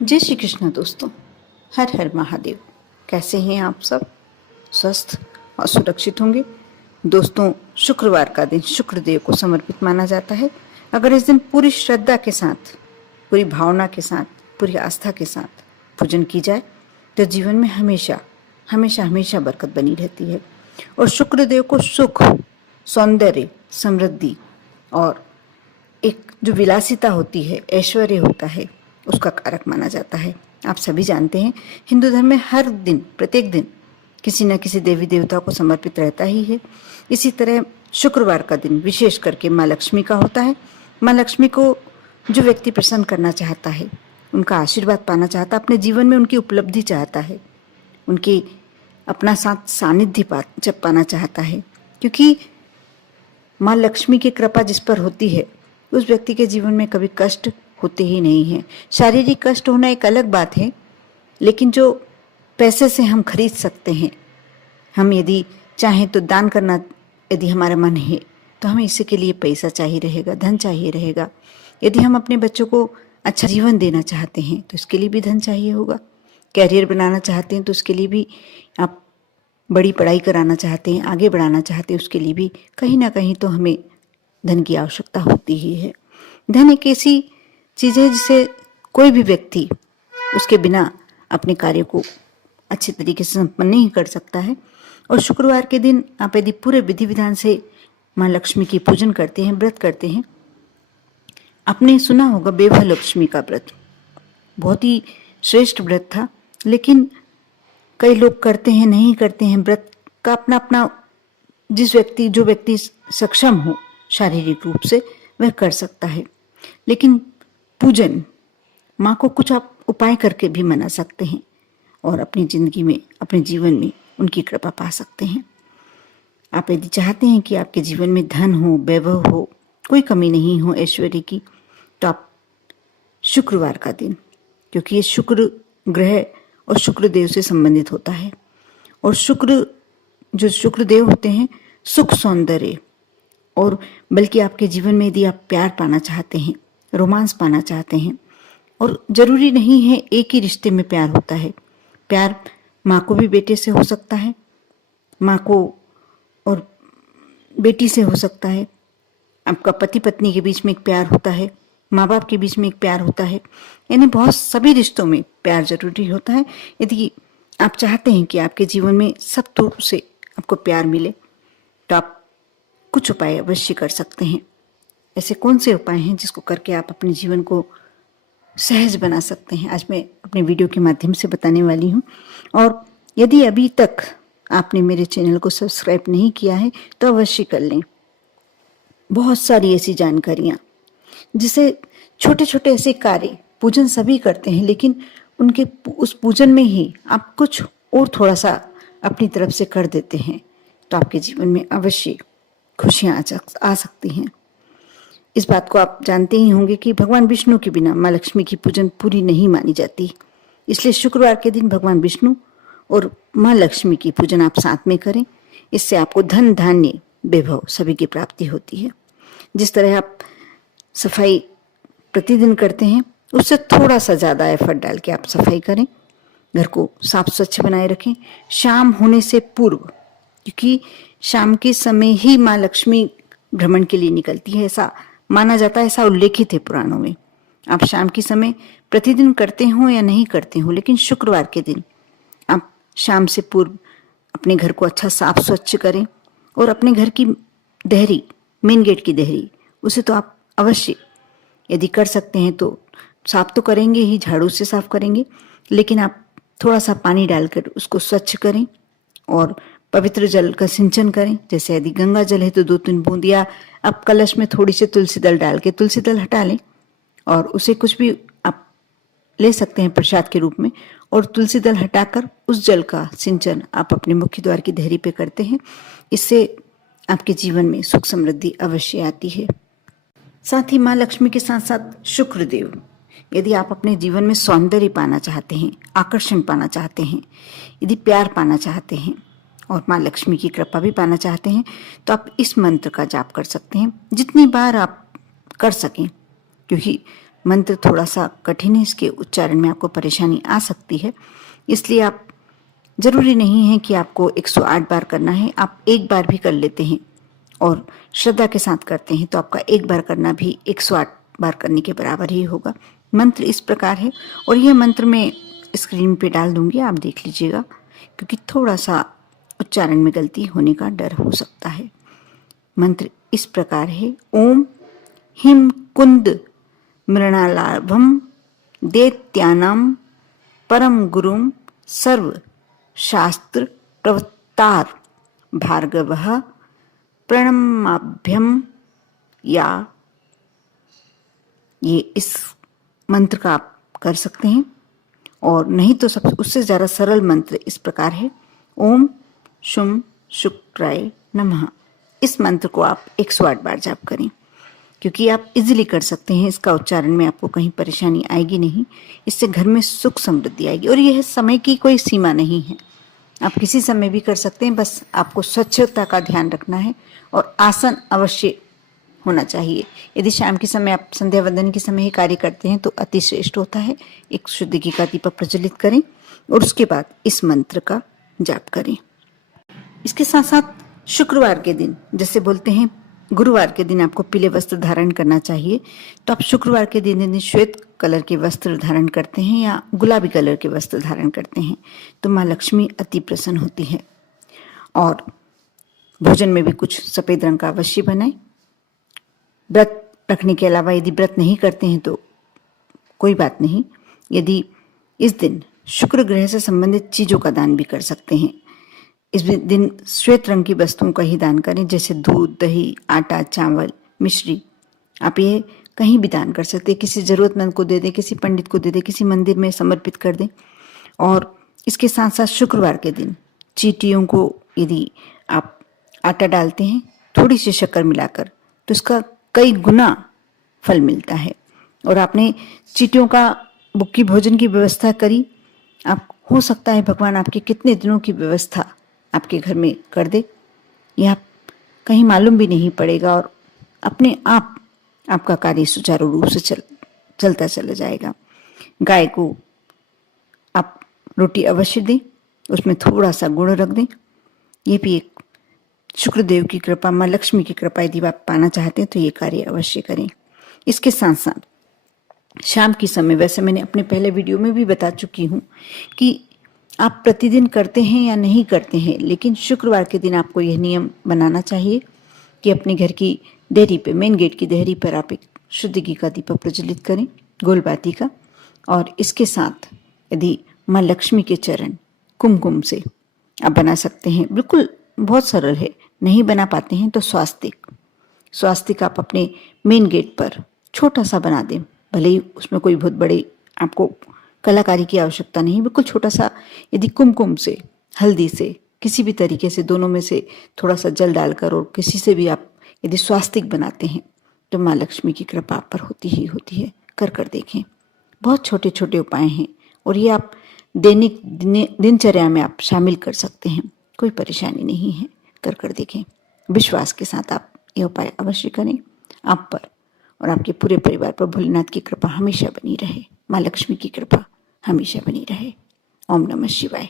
जय श्री कृष्ण दोस्तों। हर हर महादेव। कैसे हैं आप सब? स्वस्थ और सुरक्षित होंगे। दोस्तों, शुक्रवार का दिन शुक्रदेव को समर्पित माना जाता है। अगर इस दिन पूरी श्रद्धा के साथ, पूरी भावना के साथ, पूरी आस्था के साथ पूजन की जाए तो जीवन में हमेशा हमेशा हमेशा बरकत बनी रहती है। और शुक्रदेव को सुख, सौंदर्य, समृद्धि और एक जो विलासिता होती है, ऐश्वर्य होता है, उसका कारक माना जाता है। आप सभी जानते हैं, हिंदू धर्म में हर दिन, प्रत्येक दिन किसी न किसी देवी देवता को समर्पित रहता ही है। इसी तरह शुक्रवार का दिन विशेष करके माँ लक्ष्मी का होता है। माँ लक्ष्मी को जो व्यक्ति प्रसन्न करना चाहता है, उनका आशीर्वाद पाना चाहता है, अपने जीवन में उनकी उपलब्धि चाहता है, उनकी अपना साथ सानिध्य जब पाना चाहता है, क्योंकि माँ लक्ष्मी की कृपा जिस पर होती है उस व्यक्ति के जीवन में कभी कष्ट होते ही नहीं हैं। शारीरिक कष्ट होना एक अलग बात है, लेकिन जो पैसे से हम खरीद सकते हैं, हम यदि चाहें तो दान करना, यदि हमारा मन है तो हमें इसी के लिए पैसा चाहिए रहेगा, धन चाहिए रहेगा। यदि हम अपने बच्चों को अच्छा जीवन देना चाहते हैं तो इसके लिए भी धन चाहिए होगा। कैरियर बनाना चाहते हैं तो उसके लिए भी, आप बड़ी पढ़ाई कराना चाहते हैं, आगे बढ़ाना चाहते हैं, उसके लिए भी कहीं ना कहीं तो हमें धन की आवश्यकता होती ही है। धन एक ऐसी चीज़ है जिसे कोई भी व्यक्ति उसके बिना अपने कार्य को अच्छे तरीके से संपन्न नहीं कर सकता है। और शुक्रवार के दिन आप यदि पूरे विधि विधान से माँ लक्ष्मी की पूजन करते हैं, व्रत करते हैं, आपने सुना होगा बेवा लक्ष्मी का व्रत, बहुत ही श्रेष्ठ व्रत था। लेकिन कई लोग करते हैं, नहीं करते हैं। व्रत का अपना अपना, जो व्यक्ति सक्षम हो शारीरिक रूप से, वह कर सकता है। लेकिन पूजन माँ को कुछ आप उपाय करके भी मना सकते हैं और अपनी जिंदगी में, अपने जीवन में उनकी कृपा पा सकते हैं। आप यदि चाहते हैं कि आपके जीवन में धन हो, वैभव हो, कोई कमी नहीं हो ऐश्वर्य की, तो आप शुक्रवार का दिन, क्योंकि ये शुक्र ग्रह और शुक्र देव से संबंधित होता है, और जो शुक्र देव होते हैं, सुख, सौंदर्य, और बल्कि आपके जीवन में यदि आप प्यार पाना चाहते हैं, रोमांस पाना चाहते हैं, और जरूरी नहीं है एक ही रिश्ते में प्यार होता है। प्यार माँ को भी बेटे से हो सकता है, माँ को और बेटी से हो सकता है, आपका पति पत्नी के बीच में एक प्यार होता है, माँ बाप के बीच में एक प्यार होता है। यानी बहुत सभी रिश्तों में प्यार जरूरी होता है। यदि आप चाहते हैं कि आपके जीवन में सब तरह से आपको प्यार मिले तो आप कुछ उपाय अवश्य कर सकते हैं। ऐसे कौन से उपाय हैं जिसको करके आप अपने जीवन को सहज बना सकते हैं, आज मैं अपने वीडियो के माध्यम से बताने वाली हूँ। और यदि अभी तक आपने मेरे चैनल को सब्सक्राइब नहीं किया है तो अवश्य कर लें। बहुत सारी ऐसी जानकारियाँ, जिसे छोटे छोटे ऐसे कार्य, पूजन सभी करते हैं, लेकिन उनके उस पूजन में ही आप कुछ और थोड़ा सा अपनी तरफ से कर देते हैं तो आपके जीवन में अवश्य खुशियाँ आ सकती हैं। इस बात को आप जानते ही होंगे कि भगवान विष्णु के बिना माँ लक्ष्मी की पूजन पूरी नहीं मानी जाती। इसलिए शुक्रवार के दिन भगवान विष्णु और माँ लक्ष्मी की पूजन आप साथ में करें। इससे आपको धन, धान्य, वैभव सभी की प्राप्ति होती है। जिस तरह आप सफाई प्रतिदिन करते हैं, उससे थोड़ा सा ज़्यादा एफर्ट डाल के आप सफाई करें, घर को साफ स्वच्छ बनाए रखें। शाम होने से पूर्व, क्योंकि शाम के समय ही माँ लक्ष्मी भ्रमण के लिए निकलती है, ऐसा माना जाता है, ऐसा उल्लेखित है पुराणों में। आप शाम के समय प्रतिदिन करते हो या नहीं करते हो, लेकिन शुक्रवार के दिन आप शाम से पूर्व अपने घर को अच्छा साफ स्वच्छ करें, और अपने घर की देहरी, मेन गेट की देहरी, उसे तो आप अवश्य यदि कर सकते हैं तो साफ तो करेंगे ही, झाड़ू से साफ करेंगे, लेकिन आप थोड़ा सा पानी डालकर उसको स्वच्छ करें और पवित्र जल का सिंचन करें। जैसे यदि गंगा जल है तो 2-3 बूंद, या आप कलश में थोड़ी सी तुलसी दल डाल के तुलसी दल हटा लें और उसे कुछ भी आप ले सकते हैं प्रसाद के रूप में, और तुलसी दल हटाकर उस जल का सिंचन आप अपने मुख्य द्वार की देहरी पे करते हैं। इससे आपके जीवन में सुख समृद्धि अवश्य आती है। साथ ही माँ लक्ष्मी के साथ साथ शुक्रदेव, यदि आप अपने जीवन में सौंदर्य पाना चाहते हैं, आकर्षण पाना चाहते हैं, यदि प्यार पाना चाहते हैं और माँ लक्ष्मी की कृपा भी पाना चाहते हैं, तो आप इस मंत्र का जाप कर सकते हैं जितनी बार आप कर सकें, क्योंकि मंत्र थोड़ा सा कठिन है, इसके उच्चारण में आपको परेशानी आ सकती है, इसलिए आप जरूरी नहीं है कि आपको 108 बार करना है। आप एक बार भी कर लेते हैं और श्रद्धा के साथ करते हैं तो आपका एक बार करना भी 108 बार करने के बराबर ही होगा। मंत्र इस प्रकार है, और यह मंत्र मैं स्क्रीन पे डाल दूंगी, आप देख लीजिएगा, क्योंकि थोड़ा सा उच्चारण में गलती होने का डर हो सकता है। मंत्र इस प्रकार है। ओम हिम कुंद मृणालाभम दैत्यानां परम गुरुम सर्व शास्त्र प्रवक्तार भार्गवः प्रणमाभ्यम या। ये इस मंत्र का आप कर सकते हैं, और नहीं तो सबसे उससे ज़्यादा सरल मंत्र इस प्रकार है। ओम शुम शुक्राय नमः। इस मंत्र को आप 108 बार जाप करें, क्योंकि आप इजीली कर सकते हैं। इसका उच्चारण में आपको कहीं परेशानी आएगी नहीं। इससे घर में सुख समृद्धि आएगी, और यह समय की कोई सीमा नहीं है, आप किसी समय भी कर सकते हैं। बस आपको स्वच्छता का ध्यान रखना है, और आसन अवश्य होना चाहिए। यदि शाम के समय आप संध्या वंदन के समय ही कार्य करते हैं तो अति श्रेष्ठ होता है। एक शुद्ध घी का दीपक प्रज्वलित करें और उसके बाद इस मंत्र का जाप करें। इसके साथ साथ शुक्रवार के दिन, जैसे बोलते हैं गुरुवार के दिन आपको पीले वस्त्र धारण करना चाहिए, तो आप शुक्रवार के दिन यदि श्वेत कलर के वस्त्र धारण करते हैं या गुलाबी कलर के वस्त्र धारण करते हैं तो माँ लक्ष्मी अति प्रसन्न होती है। और भोजन में भी कुछ सफेद रंग का अवश्य बनाएं। व्रत रखने के अलावा यदि व्रत नहीं करते हैं तो कोई बात नहीं, यदि इस दिन शुक्र ग्रह से संबंधित चीजों का दान भी कर सकते हैं। इस दिन श्वेत रंग की वस्तुओं का ही दान करें, जैसे दूध, दही, आटा, चावल, मिश्री। आप ये कहीं भी दान कर सकते हैं, किसी जरूरतमंद को दे दें, किसी पंडित को दे दें, किसी मंदिर में समर्पित कर दें। और इसके साथ साथ शुक्रवार के दिन चींटियों को यदि आप आटा डालते हैं थोड़ी सी शक्कर मिलाकर तो इसका कई गुना फल मिलता है। और आपने चींटियों का बुक्की भोजन की व्यवस्था करी, आप हो सकता है भगवान आपके कितने दिनों की व्यवस्था आपके घर में कर दे, यह कहीं मालूम भी नहीं पड़ेगा, और अपने आप आपका कार्य सुचारू रूप से चलता चला जाएगा। गाय को आप रोटी अवश्य दें, उसमें थोड़ा सा गुड़ रख दें। ये भी एक शुक्रदेव की कृपा, माँ लक्ष्मी की कृपा यदि आप पाना चाहते हैं तो ये कार्य अवश्य करें। इसके साथ साथ शाम के समय, वैसे मैंने अपने पहले वीडियो में भी बता चुकी हूँ कि आप प्रतिदिन करते हैं या नहीं करते हैं, लेकिन शुक्रवार के दिन आपको यह नियम बनाना चाहिए कि अपने घर की देहरी पे, मेन गेट की देहरी पर आप एक शुद्ध घी का दीपक प्रज्वलित करें, गोलबाती का। और इसके साथ यदि माँ लक्ष्मी के चरण कुमकुम से आप बना सकते हैं, बिल्कुल बहुत सरल है। नहीं बना पाते हैं तो स्वास्तिक आप अपने मेन गेट पर छोटा सा बना दें, भले ही उसमें कोई बहुत बड़े आपको कलाकारी की आवश्यकता नहीं, बिल्कुल छोटा सा। यदि कुमकुम से, हल्दी से, किसी भी तरीके से दोनों में से थोड़ा सा जल डालकर और किसी से भी आप यदि स्वास्तिक बनाते हैं तो माँ लक्ष्मी की कृपा आप पर होती ही होती है। कर देखें, बहुत छोटे छोटे उपाय हैं, और ये आप दैनिक दिनचर्या में आप शामिल कर सकते हैं, कोई परेशानी नहीं है। कर देखें, विश्वास के साथ आप ये उपाय अवश्य करें। आप पर और आपके पूरे परिवार पर भोलेनाथ की कृपा हमेशा बनी रहे, माँ लक्ष्मी की कृपा हमेशा बनी रहे। ओम नमः शिवाय।